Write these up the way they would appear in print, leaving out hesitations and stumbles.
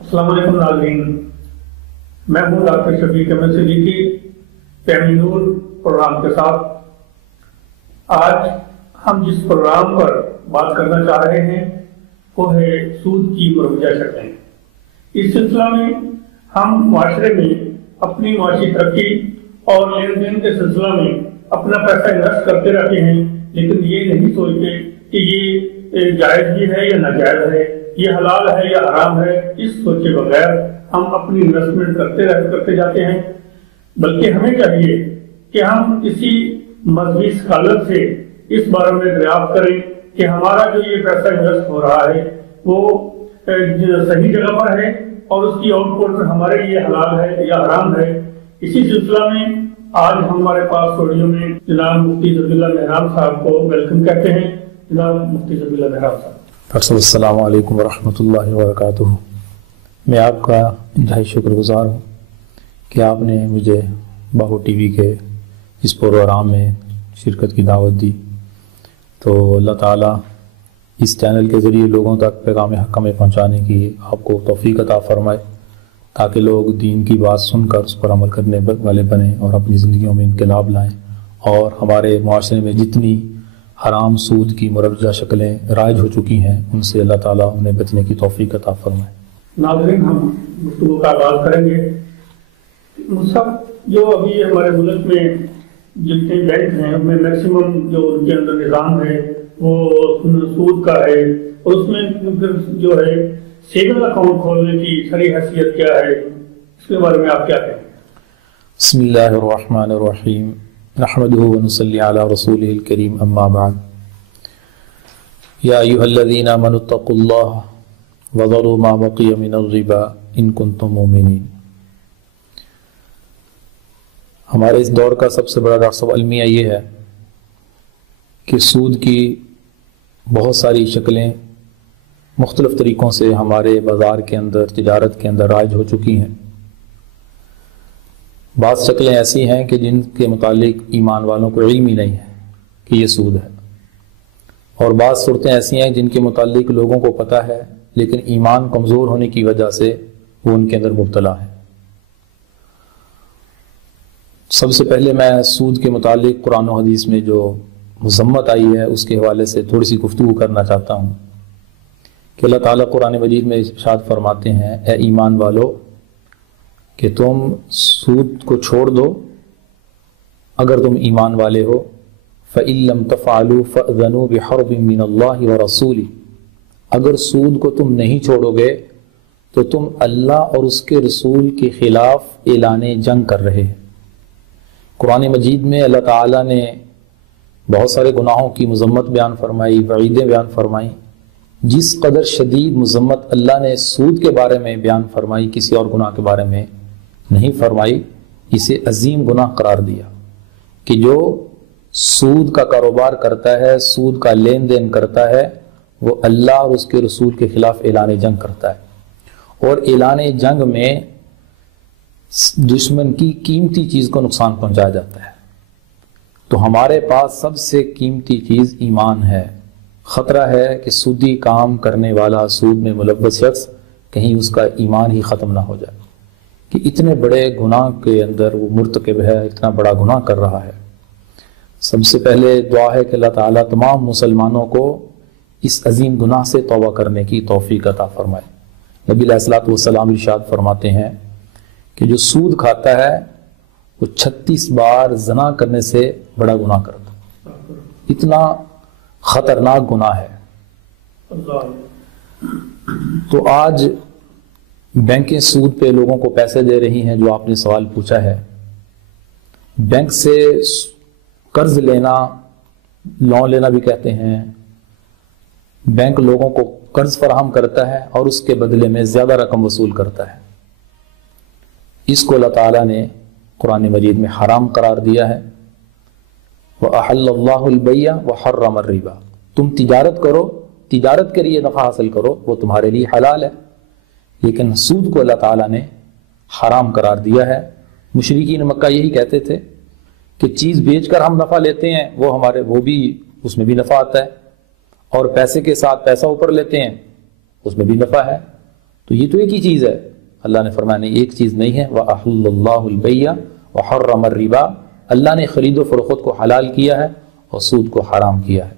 السلام علیکم ناظرین، میں ہوں ڈاکٹر شفیق احمد صدیقی فیملی نور پروگرام کے ساتھ۔ آج ہم جس پروگرام پر بات کرنا چاہ رہے ہیں وہ ہے سود کی مروجہ شکلیں۔ اس سلسلہ میں ہم معاشرے میں اپنی معاشی ترقی اور لین دین کے سلسلہ میں اپنا پیسہ انویسٹ کرتے رہتے ہیں، لیکن یہ نہیں سوچتے کہ یہ جائز بھی ہے یا ناجائز ہے، یہ حلال ہے یا حرام ہے۔ اس سوچے بغیر ہم اپنی انویسٹمنٹ کرتے جاتے ہیں، بلکہ ہمیں چاہیے کہ ہم کسی مذہبی اسکالر سے اس بارے میں دریافت کریں کہ ہمارا جو یہ پیسہ انویسٹ ہو رہا ہے وہ صحیح جگہ پر ہے اور اس کی آؤٹ پٹ ہمارے لیے حلال ہے یا حرام ہے۔ اسی سلسلہ میں آج ہمارے پاس اسٹوڈیو میں جناب مفتی ذبیح اللہ مہران صاحب کو ویلکم کہتے ہیں۔ جناب مفتی ذبیح اللہ مہران صاحب، السلام علیکم ورحمۃ اللہ وبرکاتہ۔ میں آپ کا انتہائی شکر گزار ہوں کہ آپ نے مجھے باہو ٹی وی کے اس پروگرام میں شرکت کی دعوت دی، تو اللہ تعالیٰ اس چینل کے ذریعے لوگوں تک پیغام حق میں پہنچانے کی آپ کو توفیق عطا فرمائے، تاکہ لوگ دین کی بات سن کر اس پر عمل کرنے والے بنیں اور اپنی زندگیوں میں انقلاب لائیں، اور ہمارے معاشرے میں جتنی حرام سود کی مروجہ شکلیں رائج ہو چکی ہیں ان سے اللہ تعالیٰ انہیں بچنے کی توفیق عطا فرمائے۔ ناظرین، ہم گفتگو کا آغاز کریں گے۔ مصحف جو ابھی ہمارے ملک میں جتنے بینک ہیں ان میں میکسیمم جو ان کے اندر نظام ہے وہ سود کا ہے، اور اس میں جو ہے سیونگ اکاؤنٹ کھولنے کی شرعی حیثیت کیا ہے، اس کے بارے میں آپ کیا کہیں؟ بسم اللہ الرحمن الرحیم، نحمده ونصلی علی رسوله الکریم، اما بعد، یا ایہا الذین آمنوا اتقوا اللہ وذروا ما بقی من الربا ان کنتم مؤمنین۔ ہمارے اس دور کا سب سے بڑا راسب المیہ یہ ہے کہ سود کی بہت ساری شکلیں مختلف طریقوں سے ہمارے بازار کے اندر، تجارت کے اندر رائج ہو چکی ہیں۔ بعض شکلیں ایسی ہیں کہ جن کے متعلق ایمان والوں کو علم ہی نہیں ہے کہ یہ سود ہے، اور بعض صورتیں ایسی ہیں جن کے متعلق لوگوں کو پتہ ہے لیکن ایمان کمزور ہونے کی وجہ سے وہ ان کے اندر مبتلا ہے۔ سب سے پہلے میں سود کے متعلق قرآن و حدیث میں جو مذمت آئی ہے اس کے حوالے سے تھوڑی سی گفتگو کرنا چاہتا ہوں کہ اللہ تعالیٰ قرآن مجید میں ارشاد فرماتے ہیں، اے ایمان والو کہ تم سود کو چھوڑ دو اگر تم ایمان والے ہو، فَإِن لَّمْ تَفْعَلُوا فَأْذَنُوا بِحَرْبٍ مِّنَ اللَّهِ وَرَسُولِهِ، اگر سود کو تم نہیں چھوڑو گے تو تم اللہ اور اس کے رسول کے خلاف اعلان جنگ کر رہے ہیں۔ قرآن مجید میں اللہ تعالیٰ نے بہت سارے گناہوں کی مذمت بیان فرمائی، وعیدیں بیان فرمائی۔ جس قدر شدید مذمت اللہ نے سود کے بارے میں بیان فرمائی، کسی اور گناہ کے بارے میں نہیں فرمائی، اسے عظیم گناہ قرار دیا کہ جو سود کا کاروبار کرتا ہے، سود کا لین دین کرتا ہے، وہ اللہ اور اس کے رسول کے خلاف اعلان جنگ کرتا ہے، اور اعلان جنگ میں دشمن کی قیمتی چیز کو نقصان پہنچایا جاتا ہے۔ تو ہمارے پاس سب سے قیمتی چیز ایمان ہے۔ خطرہ ہے کہ سودی کام کرنے والا، سود میں ملوث شخص کہیں اس کا ایمان ہی ختم نہ ہو جائے کہ اتنے بڑے گناہ کے اندر وہ مرتکب ہے، اتنا بڑا گناہ کر رہا ہے۔ سب سے پہلے دعا ہے کہ اللہ تعالیٰ تمام مسلمانوں کو اس عظیم گناہ سے توبہ کرنے کی توفیق عطا فرمائے۔ نبی علیہ الصلوۃ والسلام ارشاد فرماتے ہیں کہ جو سود کھاتا ہے وہ 36 بار زنا کرنے سے بڑا گناہ کرتا ہے۔ اتنا خطرناک گناہ ہے۔ تو آج بینکیں سود پہ لوگوں کو پیسے دے رہی ہیں، جو آپ نے سوال پوچھا ہے۔ بینک سے قرض لینا، لون لینا بھی کہتے ہیں، بینک لوگوں کو قرض فراہم کرتا ہے اور اس کے بدلے میں زیادہ رقم وصول کرتا ہے۔ اس کو اللہ تعالیٰ نے قرآن مجید میں حرام قرار دیا ہے۔ وَأَحَلَّ اللَّهُ الْبَيْعَ وَحَرَّمَ الرِّبَا، تم تجارت کرو، تجارت کے لیے نفع حاصل کرو، وہ تمہارے لیے حلال ہے، لیکن سود کو اللہ تعالیٰ نے حرام قرار دیا ہے۔ مشرکین مکہ یہی کہتے تھے کہ چیز بیچ کر ہم نفع لیتے ہیں، وہ بھی اس میں بھی نفع آتا ہے، اور پیسے کے ساتھ پیسہ اوپر لیتے ہیں اس میں بھی نفع ہے، تو یہ تو ایک ہی چیز ہے. اللہ نے فرمایا نہیں، ایک چیز نہیں ہے. وَأَحَلَّ اللَّهُ الْبَيْعَ وَحَرَّمَ الرِّبَا، اللہ نے خرید و فروخت کو حلال کیا ہے اور سود کو حرام کیا ہے.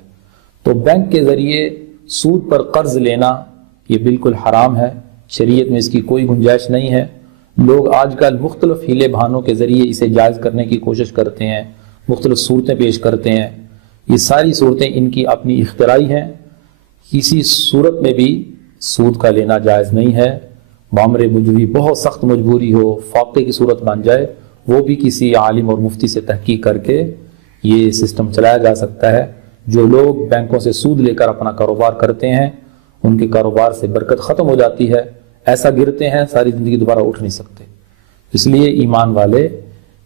تو بینک کے ذریعے سود پر قرض لینا یہ بالکل حرام ہے، شریعت میں اس کی کوئی گنجائش نہیں ہے. لوگ آج کل مختلف ہیلے بہانوں کے ذریعے اسے جائز کرنے کی کوشش کرتے ہیں، مختلف صورتیں پیش کرتے ہیں. یہ ساری صورتیں ان کی اپنی اختراعی ہیں. کسی صورت میں بھی سود کا لینا جائز نہیں ہے. بامر مجبوری، بہت سخت مجبوری ہو، فاقے کی صورت بن جائے، وہ بھی کسی عالم اور مفتی سے تحقیق کر کے یہ سسٹم چلایا جا سکتا ہے. جو لوگ بینکوں سے سود لے کر اپنا کاروبار کرتے ہیں ان کے کاروبار سے برکت ختم ہو جاتی ہے، ایسا گرتے ہیں ساری زندگی دوبارہ اٹھ نہیں سکتے. اس لیے ایمان والے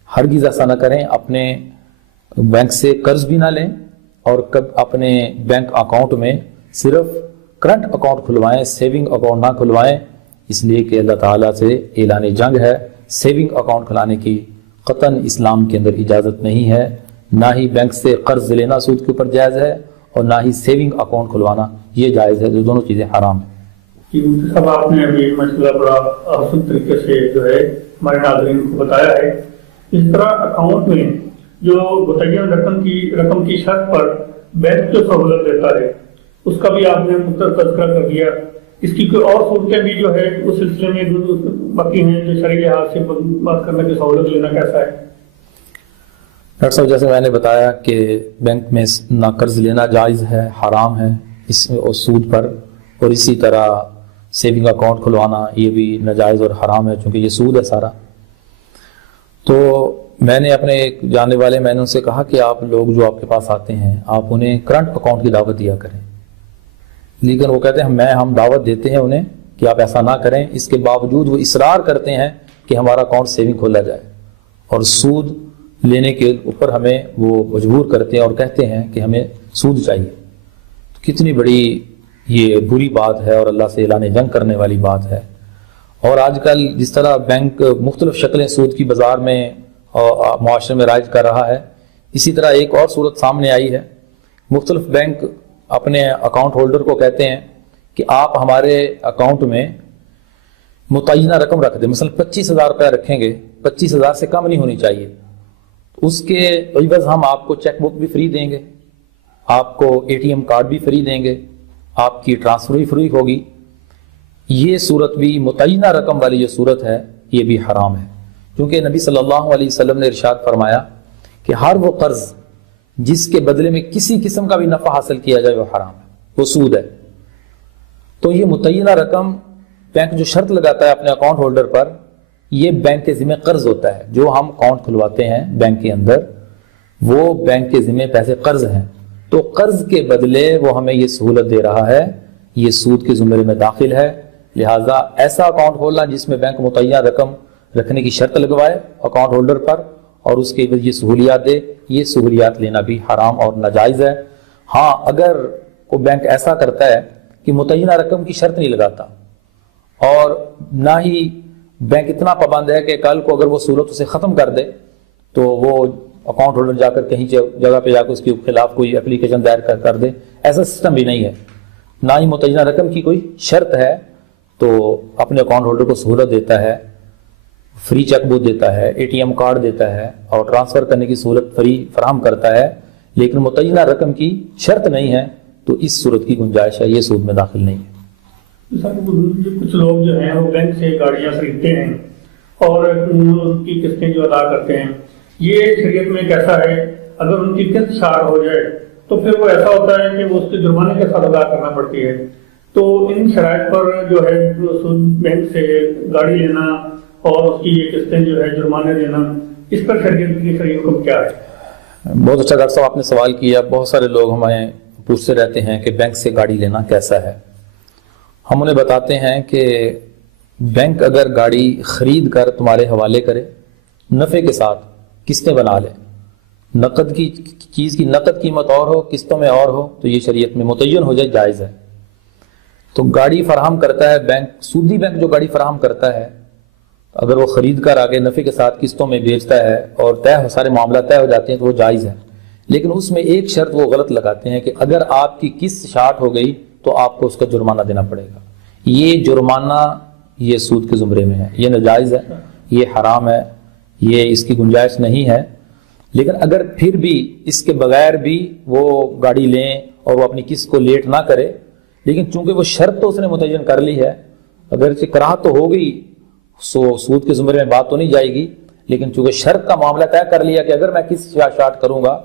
ہرگز ایسا نہ کریں، اپنے بینک سے قرض بھی نہ لیں اور اپنے بینک اکاؤنٹ میں صرف کرنٹ اکاؤنٹ کھلوائیں، سیونگ اکاؤنٹ نہ کھلوائیں، اس لیے کہ اللہ تعالیٰ سے اعلان جنگ ہے. سیونگ اکاؤنٹ کھلانے کی قطعاً اسلام کے اندر اجازت نہیں ہے. نہ ہی بینک سے قرض لینا سود کے اوپر جائز ہے اور نہ ہی سیونگ اکاؤنٹ کھلوانا یہ جائز ہے. جو دونوں چیزیں حرام ہیں. سب آپ نے ابھی مسئلہ بڑا آسان طریقے سے جو ہے ہمارے ناظرین کو بتایا ہے. اس طرح اکاؤنٹ میں جو متعین رقم کی شرط پر بینک جو سہولت دیتا ہے اس کا بھی آپ نے مختصر تذکرہ کر دیا. اس کی کوئی اور صورتیں بھی جو ہے اس سلسلے میں باقی ہیں جو شرعی لحاظ سے بات کرنے کی سہولت لینا کیسا ہے؟ ڈاکٹر صاحب جیسے میں نے بتایا کہ بینک میں نہ قرض لینا جائز ہے، حرام ہے اس میں اور سود پر، اور اسی طرح سیونگ اکاؤنٹ کھلوانا یہ بھی ناجائز اور حرام ہے چونکہ یہ سود ہے سارا. تو میں نے اپنے ایک جاننے والے میں نے ان سے کہا کہ آپ لوگ جو آپ کے پاس آتے ہیں آپ انہیں کرنٹ اکاؤنٹ کی دعوت دیا کریں. لیکن وہ کہتے ہیں ہم دعوت دیتے ہیں انہیں کہ آپ ایسا نہ کریں، اس کے باوجود وہ اصرار کرتے ہیں کہ ہمارا اکاؤنٹ سیونگ کھولا جائے اور سود لینے کے اوپر ہمیں وہ مجبور کرتے ہیں اور کہتے ہیں کہ ہمیں سود چاہیے. تو کتنی بڑی یہ بری بات ہے اور اللہ سے اعلان جنگ کرنے والی بات ہے. اور آج کل جس طرح بینک مختلف شکلیں سود کی بازار میں اور معاشرے میں رائج کر رہا ہے، اسی طرح ایک اور صورت سامنے آئی ہے. مختلف بینک اپنے اکاؤنٹ ہولڈر کو کہتے ہیں کہ آپ ہمارے اکاؤنٹ میں متعینہ رقم رکھ دیں، مثلا 25,000 روپیہ رکھیں گے، 25,000 سے کم نہیں ہونی چاہیے. اس کے عوض ہم آپ کو چیک بک بھی فری دیں گے، آپ کو ATM کارڈ بھی فری دیں گے، آپ کی ٹرانسفر بھی فری ہوگی. یہ صورت بھی متعینہ رقم والی جو صورت ہے یہ بھی حرام ہے، کیونکہ نبی صلی اللہ علیہ وسلم نے ارشاد فرمایا کہ ہر وہ قرض جس کے بدلے میں کسی قسم کا بھی نفع حاصل کیا جائے وہ حرام ہے، وہ سود ہے. تو یہ متعینہ رقم بینک جو شرط لگاتا ہے اپنے اکاؤنٹ ہولڈر پر، یہ بینک کے ذمہ قرض ہوتا ہے. جو ہم اکاؤنٹ کھلواتے ہیں بینک کے اندر وہ بینک کے ذمہ پیسے قرض ہیں، تو قرض کے بدلے وہ ہمیں یہ سہولت دے رہا ہے، یہ سود کے زمرے میں داخل ہے. لہٰذا ایسا اکاؤنٹ کھولنا جس میں بینک متعینہ رقم رکھنے کی شرط لگوائے اکاؤنٹ ہولڈر پر اور اس کے یہ سہولیات دے، یہ سہولیات لینا بھی حرام اور ناجائز ہے. ہاں اگر کوئی بینک ایسا کرتا ہے کہ متعینہ رقم کی شرط نہیں لگاتا اور نہ ہی بینک اتنا پابند ہے کہ کل کو اگر وہ سہولت اسے ختم کر دے تو وہ اکاؤنٹ ہولڈر جا کر کہیں جگہ پہ جا کے اس کے خلاف کوئی اپلیکیشن دائر کر دے، ایسا سسٹم بھی نہیں ہے. نہ ہی متعینہ رقم کی کوئی شرط ہے، تو اپنے اکاؤنٹ ہولڈر کو سہولت دیتا ہے، فری چیک بک دیتا ہے، ATM کارڈ دیتا ہے اور ٹرانسفر کرنے کی سہولت فری فراہم کرتا ہے، لیکن متعینہ رقم کی شرط نہیں ہے، تو اس صورت کی گنجائش ہے، یہ سود میں داخل نہیں ہے. کچھ لوگ جو ہیں وہ بینک سے گاڑیاں خریدتے ہیں اور ان کی قسطیں جو ادا کرتے ہیں، یہ شریعت میں کیسا ہے؟ اگر ان کی قسط شار ہو جائے تو پھر وہ ایسا ہوتا ہے کہ وہ اس کے جرمانے کے ساتھ ادا کرنا پڑتی ہے. تو ان شرائط پر جو ہے بینک سے گاڑی لینا اور اس کی یہ قسطیں جو ہے جرمانے دینا، اس پر شریعت کی صحیح حکم کیا ہے؟ بہت اچھا ڈاکٹر صاحب آپ نے سوال کیا. بہت سارے لوگ ہمیں پوچھتے رہتے ہیں کہ بینک سے گاڑی لینا کیسا ہے. ہم انہیں بتاتے ہیں کہ بینک اگر گاڑی خرید کر تمہارے حوالے کرے نفع کے ساتھ، قسطیں بنا لے، نقد کی چیز کی نقد قیمت اور ہو قسطوں میں اور ہو، تو یہ شریعت میں متعین ہو جائے جائز ہے. تو گاڑی فراہم کرتا ہے بینک، سودی بینک جو گاڑی فراہم کرتا ہے اگر وہ خرید کر آگے نفع کے ساتھ قسطوں میں بیچتا ہے اور سارے معاملات طے ہو جاتے ہیں تو وہ جائز ہے. لیکن اس میں ایک شرط وہ غلط لگاتے ہیں کہ اگر آپ کی قسط شارٹ ہو گئی تو آپ کو اس کا جرمانہ دینا پڑے گا. یہ جرمانہ یہ سود کے زمرے میں ہے، یہ ناجائز ہے، یہ حرام ہے، یہ اس کی گنجائش نہیں ہے۔ لیکن اگر پھر بھی اس کے بغیر بھی وہ گاڑی لیں اور وہ اپنی قسط کو لیٹ نہ کرے، لیکن چونکہ وہ شرط تو اس نے متعین کر لی ہے، اگرچہ کراہت تو ہو گئی، سود کے زمرے میں بات تو نہیں جائے گی، لیکن چونکہ شرط کا معاملہ طے کر لیا کہ اگر میں قسط شارٹ کروں گا،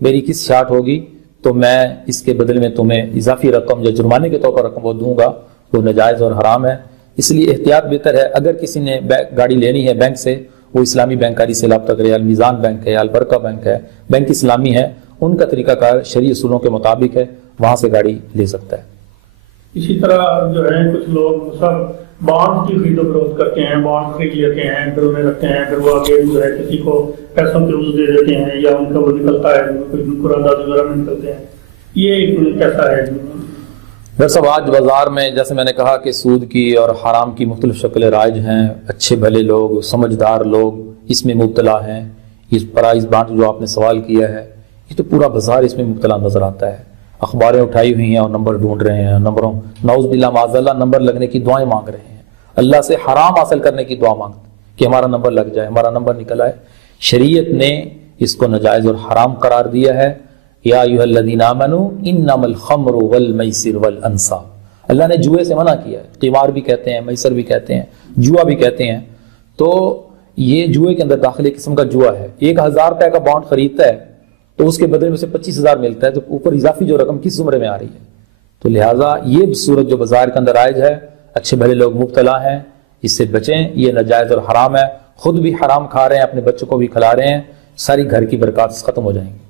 میری قسط شارٹ ہوگی، تو میں اس کے بدلے میں تمہیں اضافی رقم یا جرمانے کے طور پر رقم وہ دوں گا، وہ ناجائز اور حرام ہے۔ اس لیے احتیاط بہتر ہے، اگر کسی نے گاڑی لینی ہے بینک سے، وہ اسلامی بینکاری سے رابطہ کرے، المیزان بینک ہے، البرکہ بینک ہے، بینک اسلامی ہے، ان کا طریقہ کار شرعی اصولوں کے مطابق ہے، وہاں سے گاڑی لے سکتا ہے۔ اسی طرح جو ہے کچھ لوگ سب بانڈ کی خرید و فروخت کرتے ہیں، بانڈ خرید لیتے ہیں، پھر انہیں رکھتے ہیں، پھر وہ آگے جو ہے کسی کو پیسوں کے عوض دے دیتے ہیں، یا ان کا وہ نکلتا ہے کوئی قرارداد وغیرہ میں نکلتے ہیں، یہ کیسا ہے؟ صاحب آج بازار میں جیسے میں نے کہا کہ سود کی اور حرام کی مختلف شکلیں رائج ہیں، اچھے بھلے لوگ، سمجھدار لوگ اس میں مبتلا ہیں۔ اس پرائز بانڈ جو آپ نے سوال کیا ہے، یہ تو پورا بازار اس میں مبتلا نظر آتا ہے۔ اخباریں اٹھائی ہوئی ہیں اور نمبر ڈھونڈ رہے ہیں، نمبروں نعوذ باللہ معاذ اللہ نمبر لگنے کی دعائیں مانگ رہے ہیں، اللہ سے حرام حاصل کرنے کی دعا مانگتے ہیں کہ ہمارا نمبر لگ جائے، ہمارا نمبر نکل آئے۔ شریعت نے اس کو ناجائز اور حرام قرار دیا ہے۔ یا ایھا الذین آمنوا انما الخمر والمیسر والانصاب، اللہ نے جوئے سے منع کیا ہے، قمار بھی کہتے ہیں، میسر بھی کہتے ہیں، جوا بھی کہتے ہیں۔ تو یہ جوئے کے اندر داخل ایک قسم کا جوا ہے۔ 1000 روپے کا بانڈ خریدتا ہے تو اس کے بدلے میں اسے 25,000 ملتا ہے، تو اوپر اضافی جو رقم کس زمرے میں آ رہی ہے؟ تو لہٰذا یہ صورت جو بازار کے اندر رائج ہے، اچھے بھلے لوگ مبتلا ہیں، اس سے بچیں، یہ ناجائز اور حرام ہے، خود بھی حرام کھا رہے ہیں، اپنے بچوں کو بھی کھلا رہے ہیں، ساری گھر کی برکات ختم ہو جائیں گی۔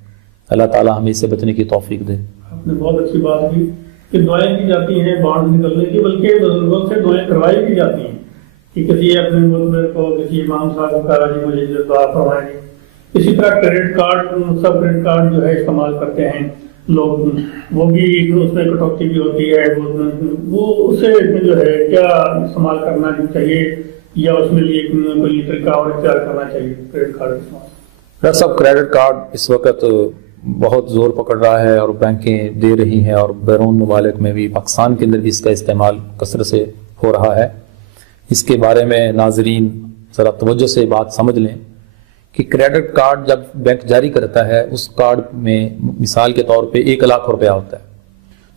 اللہ تعالیٰ ہمیں اس سے بچنے کی توفیق دے۔ آپ نے بہت اچھی بات کی کہ دعائیں کی جاتی ہیں بانڈ نکلنے کی، بلکہ بزرگوں سے دعائیں کروائی بھی جاتی ہیں کہ کسی اپنے مدبر کو، کسی امام صاحب کو کہا جی مجھے دعا فرمائیں گے۔ اسی طرح کریڈٹ کارڈ، سب کریڈٹ کارڈ جو ہے استعمال کرتے ہیں لوگ، وہ بھی اس میں کٹوتی بھی ہوتی ہے، وہ اسے جو ہے کیا استعمال کرنا چاہیے، یا اس میں لیے کوئی طریقہ اور اختیار کرنا چاہیے کریڈٹ کارڈ استعمال؟ ڈاکٹر صاحب کریڈٹ کارڈ اس وقت بہت زور پکڑ رہا ہے اور بینکیں دے رہی ہیں، اور بیرون ممالک میں بھی، پاکستان کے اندر بھی اس کا استعمال کثرت سے ہو رہا ہے۔ اس کے بارے میں ناظرین ذرا توجہ سے بات سمجھ لیں کہ کریڈٹ کارڈ جب بینک جاری کرتا ہے، اس کارڈ میں مثال کے طور پہ 1,00,000 روپیہ ہوتا ہے،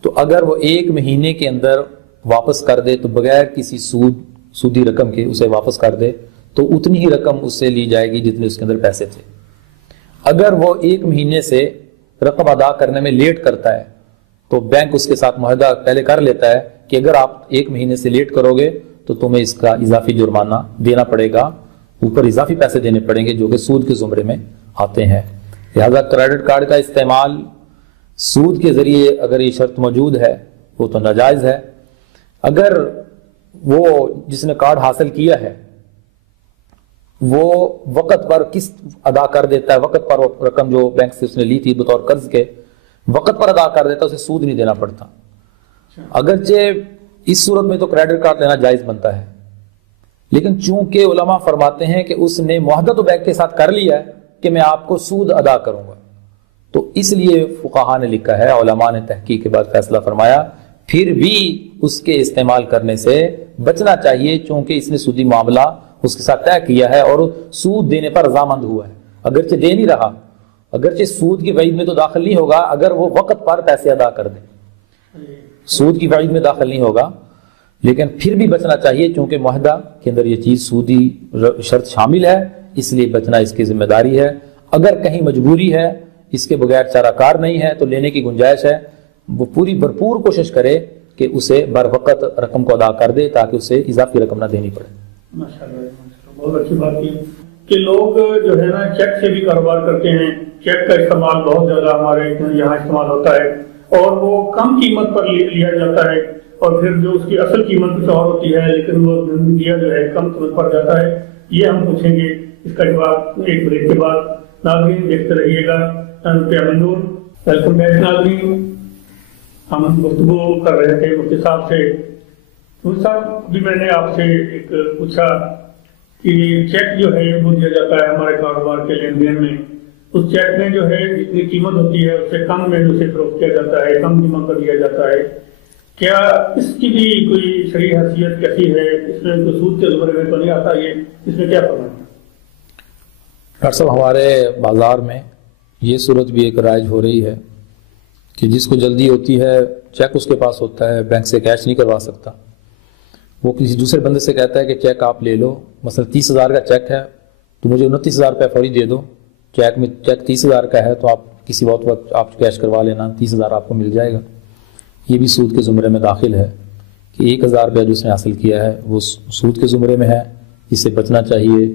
تو اگر وہ 1 مہینے کے اندر واپس کر دے تو بغیر کسی سودی رقم کے اسے واپس کر دے تو اتنی ہی رقم اس سے لی جائے گی جتنے اس کے اندر پیسے تھے۔ اگر وہ 1 مہینے سے رقم ادا کرنے میں لیٹ کرتا ہے تو بینک اس کے ساتھ معاہدہ پہلے کر لیتا ہے کہ اگر آپ 1 مہینے سے لیٹ کرو گے تو تمہیں اس کا اضافی جرمانہ دینا پڑے گا، اوپر اضافی پیسے دینے پڑیں گے جو کہ سود کے زمرے میں آتے ہیں۔ لہذا کریڈٹ کارڈ کا استعمال سود کے ذریعے اگر یہ شرط موجود ہے وہ تو ناجائز ہے۔ اگر وہ جس نے کارڈ حاصل کیا ہے وہ وقت پر قسط ادا کر دیتا ہے، وقت پر رقم جو بینک سے اس نے لی تھی بطور قرض کے وقت پر ادا کر دیتا ہے، اسے سود نہیں دینا پڑتا۔ اگرچہ اس صورت میں تو کریڈٹ کارڈ لینا جائز بنتا ہے، لیکن چونکہ علماء فرماتے ہیں کہ اس نے معاہدہ تو بینک کے ساتھ کر لیا ہے کہ میں آپ کو سود ادا کروں گا، تو اس لیے فقہاء نے لکھا ہے، علماء نے تحقیق کے بعد فیصلہ فرمایا پھر بھی اس کے استعمال کرنے سے بچنا چاہیے، چونکہ اس نے سودی معاملہ اس کے ساتھ طے کیا ہے اور سود دینے پر رضامند ہوا ہے، اگرچہ دے نہیں رہا، اگرچہ سود کی وعید میں تو داخل نہیں ہوگا اگر وہ وقت پر پیسے ادا کر دے، سود کی وعید میں داخل نہیں ہوگا، لیکن پھر بھی بچنا چاہیے چونکہ معاہدہ کے اندر یہ چیز سودی شرط شامل ہے، اس لیے بچنا اس کی ذمہ داری ہے۔ اگر کہیں مجبوری ہے، اس کے بغیر چارہ کار نہیں ہے تو لینے کی گنجائش ہے، وہ پوری بھرپور کوشش کرے کہ اسے بر وقت رقم کو ادا کر دے تاکہ اسے اضافی رقم نہ دینی پڑے۔ ماشاءاللہ، بہت اچھی بات کی کہ لوگ جو ہے نا چیک سے بھی کاروبار کرتے ہیں، چیک کا استعمال بہت زیادہ ہمارے یہاں استعمال ہوتا ہے اور وہ کم قیمت پر لیا جاتا ہے، اور پھر جو اس کی اصل قیمت کچھ اور ہوتی ہے لیکن وہ دیا جو ہے کم قیمت پر جاتا ہے۔ یہ ہم پوچھیں گے اس کا جواب ایک بریک کے بعد۔ ناظرین دیکھتے رہیے گا پیام نور۔ ویلکم بیک ناظرین، ہم گفتگو کر رہے تھے مفتی صاحب سے۔ مفتی صاحب بھی میں نے آپ سے ایک پوچھا کہ چیک جو ہے وہ دیا جاتا ہے ہمارے کاروبار کے لین دین میں، اس چیک میں جو ہے جتنی قیمت ہوتی ہے اس سے کم میں اسے فروخت کیا جاتا ہے، کم قیمت پر دیا جاتا ہے، کیا اس کی بھی کوئی شرعی حیثیت کیسی ہے؟ اس میں کوئی سود کے زمرے میں تو نہیں آتا؟ یہ اس میں کیا فرمائیں؟ ڈاکٹر صاحب، ہمارے بازار میں یہ صورت بھی ایک رائج ہو رہی ہے کہ جس کو جلدی ہوتی ہے، چیک اس کے پاس ہوتا ہے، بینک سے کیش نہیں کروا سکتا، وہ کسی دوسرے بندے سے کہتا ہے کہ چیک آپ لے لو، مثلا 30,000 کا چیک ہے تو مجھے 29,000 روپے فوری دے دو، چیک 30,000 کا ہے تو آپ کسی وقت آپ کیش کروا لینا، 30,000 آپ کو مل جائے گا۔ یہ بھی سود کے زمرے میں داخل ہے کہ 1,000 روپیہ جو اس نے حاصل کیا ہے وہ سود کے زمرے میں ہے، اس سے بچنا چاہیے۔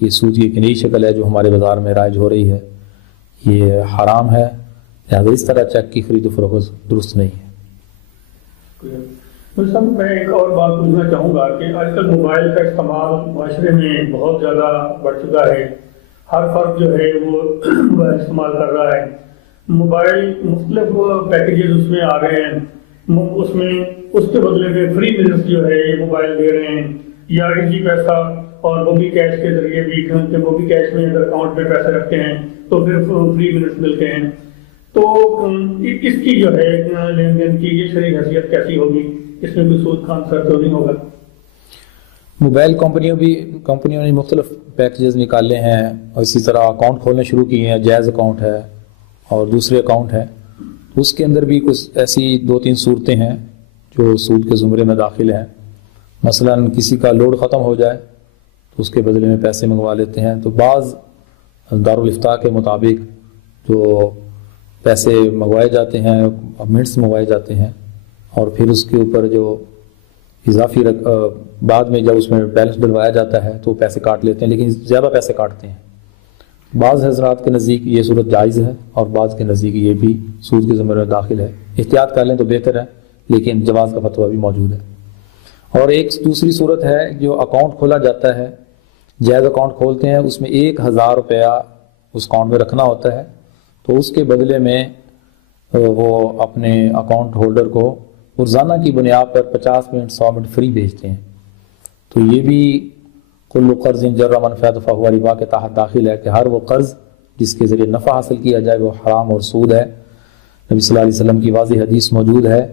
یہ سود کی ایک نئی شکل ہے جو ہمارے بازار میں رائج ہو رہی ہے، یہ حرام ہے، لہٰذا اس طرح چیک کی خرید و فروخت درست نہیں ہے۔ میں ایک اور بات پوچھنا چاہوں گا کہ آج کل موبائل کا استعمال معاشرے میں بہت زیادہ بڑھ چکا ہے، ہر فرد جو ہے وہ موبائل استعمال کر رہا ہے، موبائل مختلف پیکیجز اس میں آ رہے ہیں، اس میں اس کے بدلے میں فری منٹس جو ہے یہ موبائل دے رہے ہیں، یا ایزی پیسہ اور موبی کیش کے ذریعے بھی، موبی کیش میں اگر اکاؤنٹ میں پیسے رکھتے ہیں تو پھر فری منٹس ملتے ہیں، تو اس کی جو ہے لین دین کی یہ شرعی حیثیت کیسی ہوگی؟ اس میں کوئی سود کا عنصر تو نہیں ہوگا؟ موبائل کمپنیوں نے مختلف پیکیجز نکالے ہیں اور اسی طرح اکاؤنٹ کھولنے شروع کیے ہیں، جائز اکاؤنٹ ہے اور دوسرے اکاؤنٹ ہیں، اس کے اندر بھی کچھ ایسی 2-3 صورتیں ہیں جو سود کے زمرے میں داخل ہیں۔ مثلا کسی کا لوڈ ختم ہو جائے تو اس کے بدلے میں پیسے منگوا لیتے ہیں، تو بعض دارالافتاء کے مطابق جو پیسے منگوائے جاتے ہیں، منٹس منگوائے جاتے ہیں، اور پھر اس کے اوپر جو اضافی بعد میں جب اس میں بیلنس ڈلوایا جاتا ہے تو پیسے کاٹ لیتے ہیں، لیکن زیادہ پیسے کاٹتے ہیں۔ بعض حضرات کے نزدیک یہ صورت جائز ہے اور بعض کے نزدیک یہ بھی سود کے زمرے میں داخل ہے، احتیاط کر لیں تو بہتر ہے، لیکن جواز کا فتویٰ بھی موجود ہے۔ اور ایک دوسری صورت ہے جو اکاؤنٹ کھولا جاتا ہے، جائز اکاؤنٹ کھولتے ہیں، اس میں 1,000 روپیہ اس اکاؤنٹ میں رکھنا ہوتا ہے، تو اس کے بدلے میں وہ اپنے اکاؤنٹ ہولڈر کو روزانہ کی بنیاد پر 50 منٹ 100 منٹ فری بھیجتے ہیں، تو یہ بھی کل قرض جر منفعت فہو ربا کے تحت داخل ہے کہ ہر وہ قرض جس کے ذریعے نفع حاصل کیا جائے وہ حرام اور سود ہے۔ نبی صلی اللہ علیہ وسلم کی واضح حدیث موجود ہے،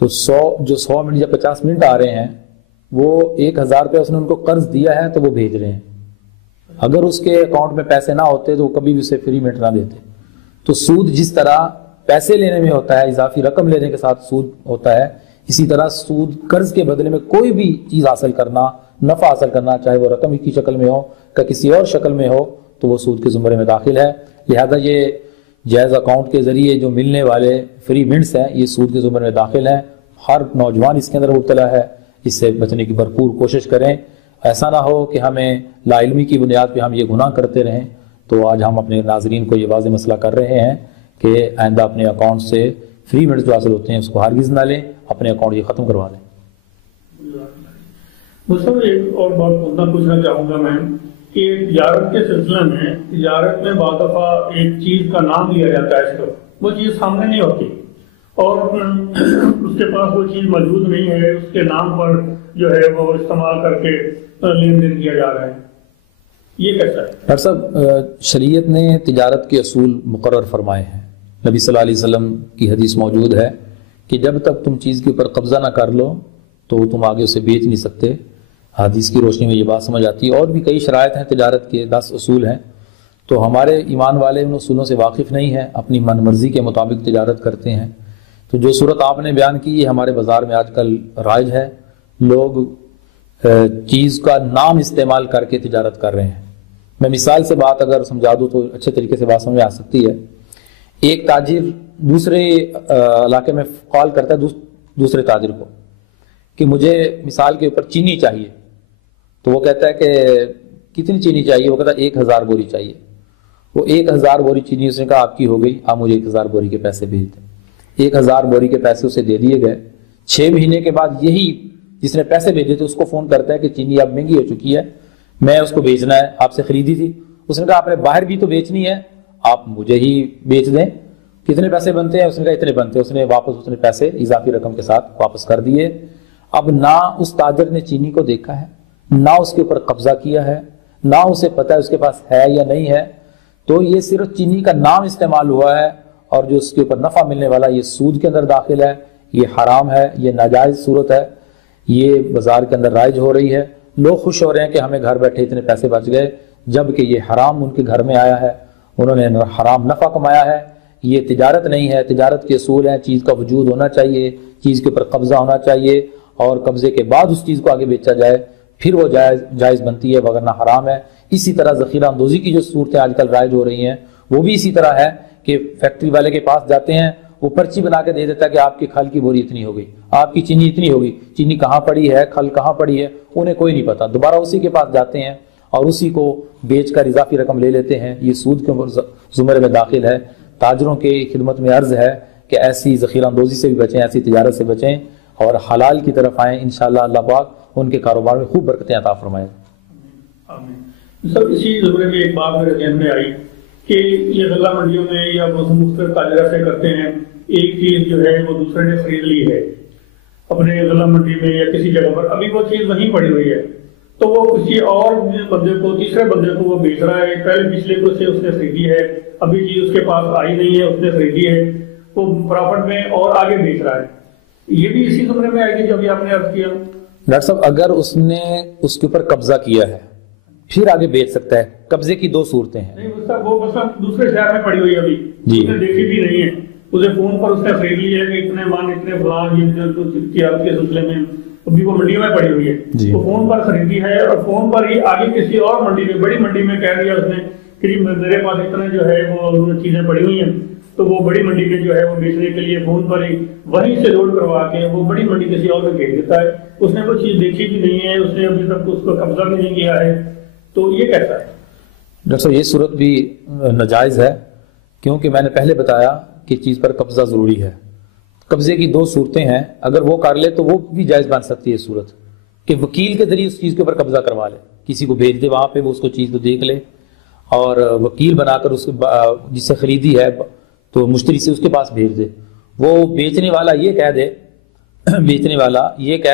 تو 100 منٹ یا 50 منٹ آ رہے ہیں، وہ 1,000 روپے اس نے ان کو قرض دیا ہے تو وہ بھیج رہے ہیں، اگر اس کے اکاؤنٹ میں پیسے نہ ہوتے تو وہ کبھی بھی اسے فری منٹ نہ دیتے۔ تو سود جس طرح پیسے لینے میں ہوتا ہے، اضافی رقم لینے کے ساتھ سود ہوتا ہے، اسی طرح سود قرض کے بدلے میں کوئی بھی چیز حاصل کرنا، نفع حاصل کرنا، چاہے وہ رقم کی شکل میں ہو یا کسی اور شکل میں ہو، تو وہ سود کے زمرے میں داخل ہے۔ لہذا یہ جائز اکاؤنٹ کے ذریعے جو ملنے والے فری منٹس ہیں یہ سود کے زمرے میں داخل ہیں، ہر نوجوان اس کے اندر مبتلا ہے، اس سے بچنے کی بھرپور کوشش کریں، ایسا نہ ہو کہ ہمیں لا علمی کی بنیاد پہ ہم یہ گناہ کرتے رہیں۔ تو آج ہم اپنے ناظرین کو یہ واضح مسئلہ کر رہے ہیں کہ آئندہ اپنے اکاؤنٹ سے فری منٹس جو حاصل ہوتے ہیں اس کو ہرگز نہ لیں، اپنے اکاؤنٹ یہ ختم کروا لیں۔ مصطفیٰ، ایک اور بات پوچھنا چاہوں گا میں کہ تجارت کے سلسلے میں، تجارت میں بعض دفعہ ایک چیز کا نام لیا جاتا ہے، صرف وہ چیز سامنے نہیں ہوتی اور اس کے پاس وہ چیز موجود نہیں ہے، اس کے نام پر جو ہے وہ استعمال کر کے لین دین کیا جا رہا ہے، یہ کیسا ہے؟ ڈاکٹر صاحب، شریعت نے تجارت کے اصول مقرر فرمائے ہیں۔ نبی صلی اللہ علیہ وسلم کی حدیث موجود ہے کہ جب تک تم چیز کے اوپر قبضہ نہ کر لو تو تم آگے اسے بیچ نہیں سکتے۔ حدیث کی روشنی میں یہ بات سمجھ آتی ہے، اور بھی کئی شرائط ہیں، تجارت کے 10 اصول ہیں، تو ہمارے ایمان والے ان اصولوں سے واقف نہیں ہیں، اپنی من مرضی کے مطابق تجارت کرتے ہیں۔ تو جو صورت آپ نے بیان کی یہ ہمارے بازار میں آج کل رائج ہے، لوگ چیز کا نام استعمال کر کے تجارت کر رہے ہیں۔ میں مثال سے بات اگر سمجھا دوں تو اچھے طریقے سے بات سمجھ آ سکتی ہے۔ ایک تاجر دوسرے علاقے میں کال کرتا ہے دوسرے تاجر کو کہ مجھے مثال کے اوپر چینی چاہیے، تو وہ کہتا ہے کہ کتنی چینی چاہیے؟ وہ کہتا ہے 1,000 بوری چاہیے۔ وہ 1,000 بوری چینی اس نے کہا آپ کی ہو گئی، آپ مجھے 1,000 بوری کے پیسے بھیج دیں۔ 1,000 بوری کے پیسے اسے دے دیے گئے۔ 6 مہینے کے بعد یہی جس نے پیسے بھیجے تھے اس کو فون کرتا ہے کہ چینی اب مہنگی ہو چکی ہے، میں اس کو بیچنا ہے، آپ سے خریدی تھی۔ اس نے کہا آپ نے باہر بھی تو بیچنی ہے، آپ مجھے ہی بیچ دیں۔ کتنے پیسے بنتے ہیں؟ اس نے کہا اتنے بنتے ہیں۔ اس نے پیسے اضافی رقم کے ساتھ واپس کر دیے۔ اب نہ اس تاجر نے چینی کو دیکھا ہے، نہ اس کے اوپر قبضہ کیا ہے، نہ اسے پتہ ہے اس کے پاس ہے یا نہیں ہے، تو یہ صرف چینی کا نام استعمال ہوا ہے، اور جو اس کے اوپر نفع ملنے والا یہ سود کے اندر داخل ہے۔ یہ حرام ہے، یہ ناجائز صورت ہے، یہ بازار کے اندر رائج ہو رہی ہے. لوگ خوش ہو رہے ہیں کہ ہمیں گھر بیٹھے اتنے پیسے بچ گئے، جبکہ یہ حرام ان کے گھر میں آیا ہے، انہوں نے حرام نفع کمایا ہے. یہ تجارت نہیں ہے، تجارت کے اصول ہیں، چیز کا وجود ہونا چاہیے، چیز کے اوپر قبضہ ہونا چاہیے، اور قبضے کے بعد اس چیز کو آگے بیچا جائے، پھر وہ جائز بنتی ہے، وگرنہ حرام ہے. اسی طرح ذخیرہ اندوزی کی جو صورتیں آج کل رائج ہو رہی ہیں وہ بھی اسی طرح ہے کہ فیکٹری والے کے پاس جاتے ہیں، وہ پرچی بنا کے دے دیتا ہے کہ آپ کی کھل کی بوری اتنی ہو گئی، آپ کی چینی اتنی ہوگی. چینی کہاں پڑی ہے، کھل کہاں پڑی ہے، انہیں کوئی نہیں پتا. دوبارہ اسی کے پاس جاتے ہیں اور اسی کو بیچ کر اضافی رقم لے لیتے ہیں. یہ سود کے زمرے میں داخل ہے. تاجروں کی خدمت میں عرض ہے کہ ایسی ذخیرہ اندوزی سے بھی بچیں، ایسی تجارت سے بچیں اور حلال کی طرف آئیں. انشاءاللہ اللہ پاک ان کے کاروبار میں خوب برکتیں عطا فرمائے. سب اسی زمرے میں ایک بات میرے ذہن میں آئی کہ یہ غلہ منڈیوں میں یا مختلف تاجر ایسے کرتے ہیں، ایک چیز جو ہے وہ دوسرے نے خرید لی ہے اپنے غلہ منڈی میں یا کسی جگہ پر، ابھی وہ چیز وہیں پڑی ہوئی ہے، تو وہ کسی اور بندے کو، تیسرے بندے کو وہ بیچ رہا ہے. پہلے پچھلے کو سے اس نے خریدی ہے، ابھی چیز اس کے پاس آئی نہیں ہے، اس نے خریدی ہے، وہ پرافٹ میں اور آگے بیچ رہا ہے. یہ بھی اسی زمرے میں آئے گی جو ابھی آپ نے عرض کیا. ڈاکٹر صاحب اگر اس نے اس کے اوپر قبضہ کیا ہے پھر آگے بیچ سکتا ہے. قبضے کی دو صورتیں ہیں. نہیں وہ مثلا دوسرے شہر میں پڑی ہوئی ہے، ابھی اس نے دیکھی بھی نہیں ہے، اسے فون پر اس نے خرید لی ہے کہ اتنے مان اتنے فلان یہ تجارت کے سلسلے میں، ابھی وہ منڈی میں پڑی ہوئی ہے، تو فون پر خریدی ہے اور فون پر ہی آگے کسی اور منڈی میں، بڑی منڈی میں کہہ دیا اس نے کہ جی میرے پاس اتنے جو ہے وہ چیزیں پڑی ہوئی ہیں، تو وہ بڑی منڈی میں جو ہے وہ بیچنے کے لیے فون پر ہی وہیں سے لوڈ کروا کے وہ بڑی منڈی کسی اور میں بھیج دیتا ہے. اس نے وہ چیز دیکھی بھی نہیں ہے، اس نے ابھی تک اس کو قبضہ بھی نہیں کیا ہے، تو یہ کیسا ہے؟ ڈاکٹر صاحب یہ صورت بھی ناجائز ہے، کیونکہ میں نے پہلے بتایا کہ چیز پر قبضہ ضروری ہے. قبضے کی دو صورتیں ہیں، اگر وہ کر لے تو وہ بھی جائز بن سکتی ہے صورت کہ وکیل کے ذریعے اس چیز کے اوپر قبضہ کروا لے، کسی کو بھیج دے وہاں پہ، وہ اس کو چیز کو دیکھ لے اور وکیل بنا کر اس جس سے خریدی ہے تو مشتری سے اس کے پاس بھیج دے. وہ بیچنے والا یہ کہہ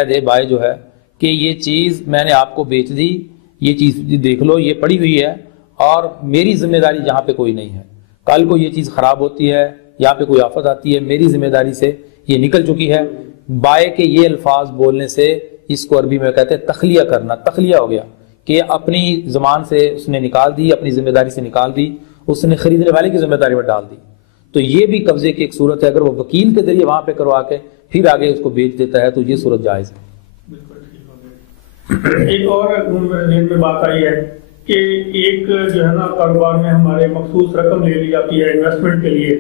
دے بھائی جو ہے کہ یہ چیز میں نے آپ کو بیچ دی، یہ چیز دیکھ لو یہ پڑی ہوئی ہے اور میری ذمہ داری یہاں پہ کوئی نہیں ہے. کل کو یہ چیز خراب ہوتی ہے، یہاں پہ کوئی آفت آتی ہے، میری ذمہ داری سے یہ نکل چکی ہے. بائے کے یہ الفاظ بولنے سے اس کو عربی میں کہتے ہیں تخلیہ کرنا. تخلیہ ہو گیا کہ اپنی زبان سے اس نے نکال دی، اپنی ذمہ داری سے نکال دی، اس نے خریدنے والے کی ذمہ داری میں ڈال دی. تو یہ بھی قبضے کی ایک صورت ہے. اگر وہ وکیل کے ذریعے وہاں پہ کروا کے پھر آگے اس کو بیچ دیتا ہے تو یہ صورت جائز ہے. ایک اور میرے ذہن میں بات آئی ہے کہ ایک جو ہے نا کاروبار میں ہمارے مخصوص رقم لے لی جاتی ہے انویسٹمنٹ کے لیے،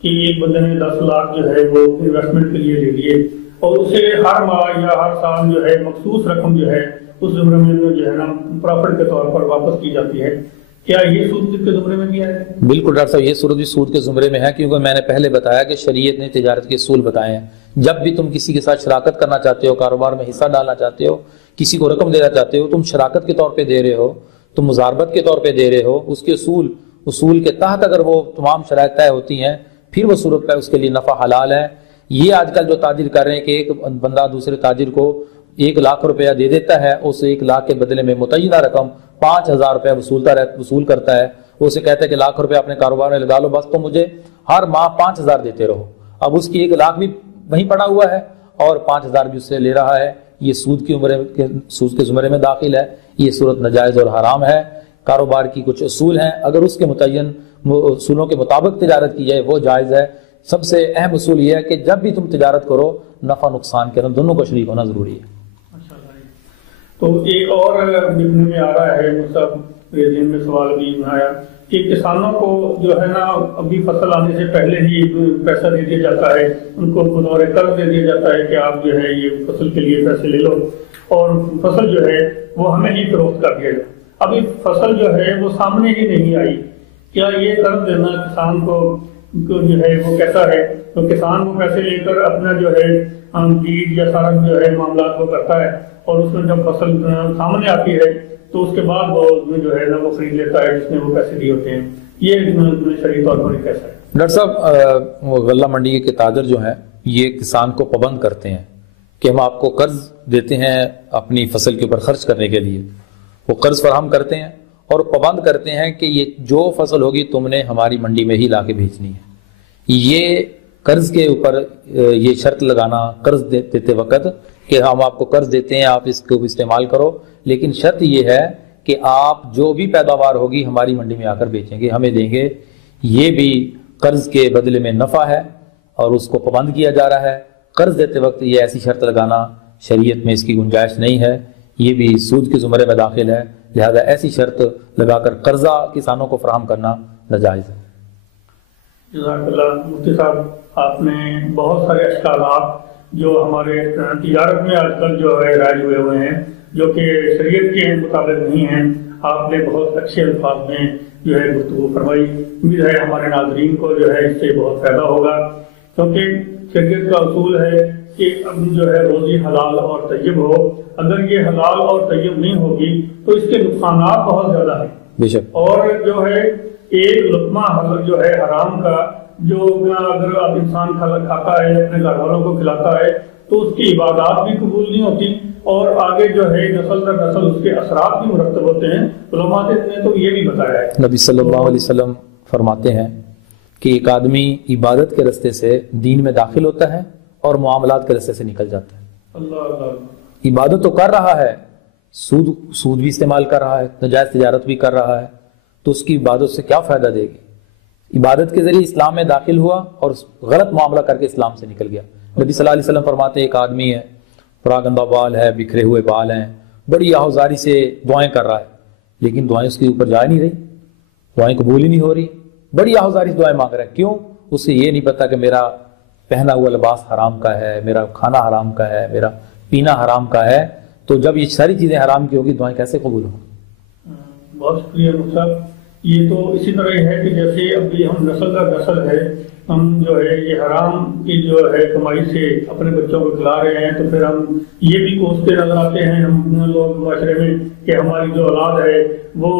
کہ ایک بندے نے 10 لاکھ جو ہے وہ انویسٹمنٹ کے لیے لے لیے اور اسے ہر ماہ یا ہر سال جو ہے مخصوص رقم جو ہے اس زمرے میں جو ہے نا پرافٹ کے طور پر واپس کی جاتی ہے. کیا یہ سود کے زمرے میں بھی ہے؟ بالکل ڈاکٹر صاحب یہ صورت بھی سود کے زمرے میں ہے، کیونکہ میں نے پہلے بتایا کہ شریعت نے تجارت کے اصول بتائے ہیں. جب بھی تم کسی کے ساتھ شراکت کرنا چاہتے ہو، کاروبار میں حصہ ڈالنا چاہتے ہو، کسی کو رقم دینا چاہتے ہو، تم شراکت کے طور پہ دے رہے ہو، تم مزاربت کے طور پہ دے رہے ہو. اس کے اصول کے تحت اگر وہ تمام شرائط طے ہوتی ہیں پھر وہ صورت پہ اس کے لیے نفع حلال ہے. یہ آج کل جو تاجر کر رہے ہیں کہ ایک بندہ دوسرے تاجر کو 1 لاکھ روپیہ دے دیتا ہے، اس 1 لاکھ کے بدلے میں متعینہ رقم 5000 روپیہ وصول کرتا ہے. وہ اسے کہتا ہے کہ 1 لاکھ روپیہ اپنے کاروبار میں لگا لو، بس تو مجھے ہر ماہ 5000 دیتے رہو. اب اس کی 1 لاکھ بھی وہیں پڑا ہوا ہے اور 5000 بھی اس سے لے رہا ہے. یہ سود کے زمرے میں داخل ہے. یہ صورت ناجائز اور حرام ہے. کاروبار کی کچھ اصول ہیں، اگر اس کے متعین اصولوں کے مطابق تجارت کی جائے وہ جائز ہے. سب سے اہم اصول یہ ہے کہ جب بھی تم تجارت کرو نفع نقصان کے اندر دونوں کو شریک ہونا ضروری ہے. تو ایک اور لکھنے میں آ رہا ہے، مطلب ذہن میں سوال بھی آیا کہ کسانوں کو جو ہے نا ابھی فصل آنے سے پہلے ہی پیسہ دے دیا جاتا ہے، ان کو بطور قرض دے دیا جاتا ہے کہ آپ جو ہے یہ فصل کے لیے پیسے لے لو اور فصل جو ہے وہ ہمیں ہی فروخت کر دیا جائے. ابھی فصل جو ہے وہ سامنے ہی نہیں آئی، کیا یہ قرض دینا کسان کو جو ہے وہ کیسا ہے؟ تو کسان وہ پیسے لے کر اپنا جو ہے بیج یا سارا جو ہے معاملات وہ کرتا ہے اور اس میں جب فصل سامنے آتی ہے تو اس کے بعد وہ جو ہے نا وہ خرید لیتا ہے جس میں وہ پیسے دیے ہوتے ہیں. یہ شرعی طور پر کیسا ہے؟ ڈاکٹر صاحب غلہ منڈی کے تاجر جو ہیں یہ کسان کو پابند کرتے ہیں کہ ہم آپ کو قرض دیتے ہیں اپنی فصل کے اوپر خرچ کرنے کے لیے. وہ قرض فراہم کرتے ہیں اور پابند کرتے ہیں کہ یہ جو فصل ہوگی تم نے ہماری منڈی میں ہی لا کے بھیجنی ہے. یہ قرض کے اوپر یہ شرط لگانا قرض دیتے وقت کہ ہم آپ کو قرض دیتے ہیں، آپ اس کو استعمال کرو، لیکن شرط یہ ہے کہ آپ جو بھی پیداوار ہوگی ہماری منڈی میں آ کر بیچیں گے، ہمیں دیں گے، یہ بھی قرض کے بدلے میں نفع ہے اور اس کو پابند کیا جا رہا ہے۔ قرض دیتے وقت یہ ایسی شرط لگانا شریعت میں اس کی گنجائش نہیں ہے، یہ بھی سود کے زمرے میں داخل ہے، لہذا ایسی شرط لگا کر قرضہ کسانوں کو فراہم کرنا ناجائز ہے۔ جزاک اللہ مفتی صاحب، آپ نے بہت سارے اشکالات جو ہمارے تجارت میں آج کل جو ہے رائج ہوئے ہوئے ہیں جو کہ شریعت کے مطابق نہیں ہیں، آپ نے بہت اچھے الفاظ میں جو ہے گفتگو فرمائی۔ امید ہے ہمارے ناظرین کو جو ہے اس سے بہت فائدہ ہوگا، کیونکہ شریعت کا اصول ہے کہ جو ہے روزی حلال اور طیب ہو، اگر یہ حلال اور طیب نہیں ہوگی تو اس کے نقصانات بہت زیادہ ہیں بے شک، اور جو ہے ایک لقمہ جو ہے حرام کا جو اگر اب انسان کھاتا ہے اپنے گھر والوں کو کھلاتا ہے تو اس کی عبادات بھی قبول نہیں ہوتی اور آگے جو ہے نسل در نسل اس کے اثرات بھی مرتب ہوتے ہیں۔ علماء نے تو یہ بھی بتایا ہے، نبی صلی اللہ علیہ وسلم فرماتے ہیں کہ ایک آدمی عبادت کے راستے سے دین میں داخل ہوتا ہے اور معاملات کے راستے سے نکل جاتا ہے۔ اللہ اللہ، عبادت تو کر رہا ہے، سود بھی استعمال کر رہا ہے، ناجائز تجارت بھی کر رہا ہے، تو اس کی عبادت سے کیا فائدہ دے گی؟ عبادت کے ذریعے اسلام میں داخل ہوا اور غلط معاملہ کر کے اسلام سے نکل گیا۔ نبی صلی اللہ علیہ وسلم فرماتے ہیں ایک آدمی ہے، پراگندہ بال ہے، بکھرے ہوئے بال ہیں، بڑی آہوزاری سے دعائیں کر رہا ہے، لیکن دعائیں اس کے اوپر جا نہیں رہی، دعائیں قبول ہی نہیں ہو رہی، بڑی آہوزاری سے دعائیں مانگ رہا ہے۔ کیوں؟ اسے یہ نہیں پتا کہ میرا پہنا ہوا لباس حرام کا ہے، میرا کھانا حرام کا ہے، میرا پینا حرام کا ہے، تو جب یہ ساری چیزیں حرام کی ہوگی دعائیں کیسے قبول ہوں؟ بہت شکریہ مفتی صاحب۔ یہ تو اسی طرح ہے کہ جیسے ابھی ہم نسل در نسل ہے، ہم جو ہے یہ حرام کی جو ہے کمائی سے اپنے بچوں کو کھلا رہے ہیں، تو پھر ہم یہ بھی کوستے نظر آتے ہیں ہم لوگ معاشرے میں کہ ہماری جو اولاد ہے وہ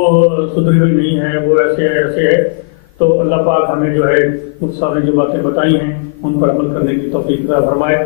سدھری ہوئی نہیں ہے، وہ ایسے ہے ایسے ہے۔ تو اللہ پاک ہمیں جو ہے مفتی صاحب نے جو باتیں بتائی ہیں ان پر عمل کرنے کی توفیق عطا فرمائے۔